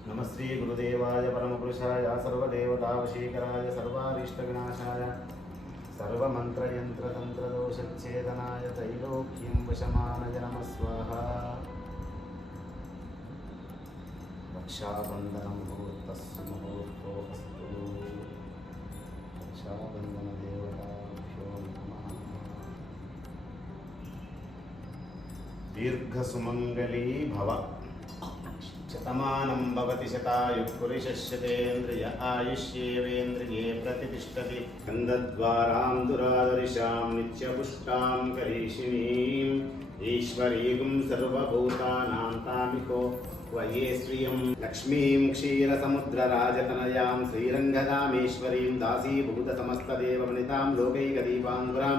नमस्ते गुरुदेवाय परमपुरुषाय सर्वदेवतावशीकराय सर्वारिष्टविनाशाय सर्वमन्त्रयन्त्रतन्त्रदोषच्छेदनाय त्रैलोक्यं वशमानय नमः स्वाहा। रक्षाबन्धनमुहूर्तस्य मुहूर्तोऽस्तु। रक्षाबन्धनदेवताभ्यो नमः। दीर्घसुमङ्गली भव। शतमानं भवति शतायुः पुरुषस्यतेन्द्रिय आयुष्येवेन्द्रिये प्रतिष्ठति। गन्धद्वारां दुरादर्शां नित्यपुष्टां करीषिणीम् ईश्वरीं सर्वभूतानां तामिको वये श्रियं लक्ष्मीं क्षीरसमुद्रराजतनयां श्रीरङ्गधामेश्वरीं दासीभूतसमस्तदेववनितां लोकैकदीपाङ्कुरां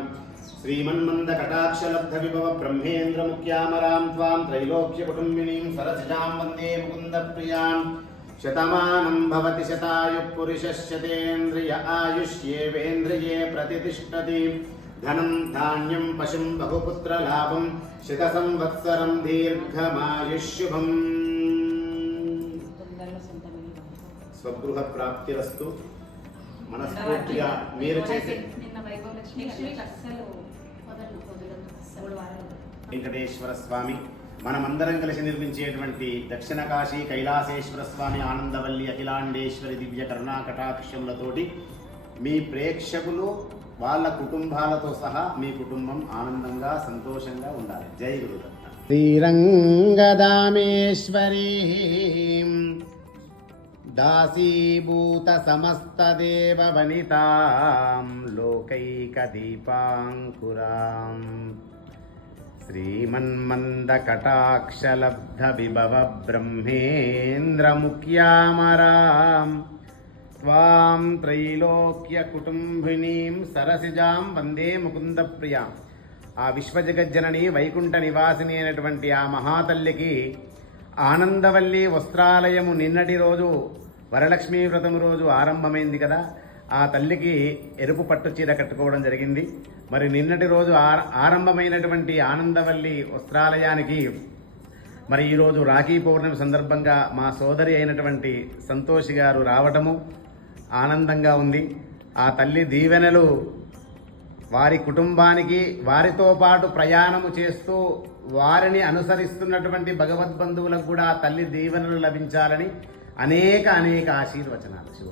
श्रीमन्मन्दकटाक्षलब्धविभव ब्रह्मेन्द्रमुख्यामरां त्वां त्रैलोक्यकुटुम्बिनीं सरसिजां वन्दे मुकुन्दप्रियां। शतमानं भवति शतायुः पुरुषस्यतेन्द्रिय आयुष्येवेन्द्रिये प्रतिष्ठति। धनं धान्यं पशुं बहुपुत्रलाभं शतसंवत्सरं दीर्घमायुष्युभम्। స్వగృహ ప్రాప్తిరస్తు। మనస్ఫూర్తిగా మీరు చేసే వెంకటేశ్వర స్వామి మనమందరం కలిసి నిర్మించేటువంటి దక్షిణ కాశీ కైలాసేశ్వర స్వామి ఆనందవల్లి అఖిలాండేశ్వరి దివ్య కరుణాకటాక్షములతోటి మీ ప్రేక్షకులు వాళ్ళ కుటుంబాలతో సహా మీ కుటుంబం ఆనందంగా సంతోషంగా ఉండాలి। జై గురుదత్త। శ్రీరంగదామేశ్వరీ దాసీభూత సమస్తదేవ వనితాం లోకైకదీపాంకురాం శ్రీమన్మందకటాక్షలబ్ధ విభవ బ్రహ్మేంద్రముఖ్యామరాం త్వాం త్రైలోక్య కుటుంబినీం సరసిజాం వందే ముకుందప్రియాం। ఆ విశ్వజగజ్జనని వైకుంఠ నివాసిని అయినటువంటి ఆ మహాతల్లికి ఆనందవల్లి వస్త్రాలయము నిన్నటి రోజు వరలక్ష్మీ వ్రతం రోజు ఆరంభమైంది కదా। ఆ తల్లికి ఎరుపు పట్టు చీర కట్టుకోవడం జరిగింది। మరి నిన్నటి రోజు ఆరంభమైనటువంటి ఆనందవల్లి వస్త్రాలయానికి మరి ఈరోజు రాఖీ పౌర్ణమి సందర్భంగా మా సోదరి అయినటువంటి సంతోషి గారు రావటము ఆనందంగా ఉంది। ఆ తల్లి దీవెనలు వారి కుటుంబానికి వారితో పాటు ప్రయాణము చేస్తూ వారిని అనుసరిస్తున్నటువంటి భగవద్బంధువులకు కూడా తల్లి దీవెనలు లభించాలని అనేక ఆశీర్వచనాలు శివ।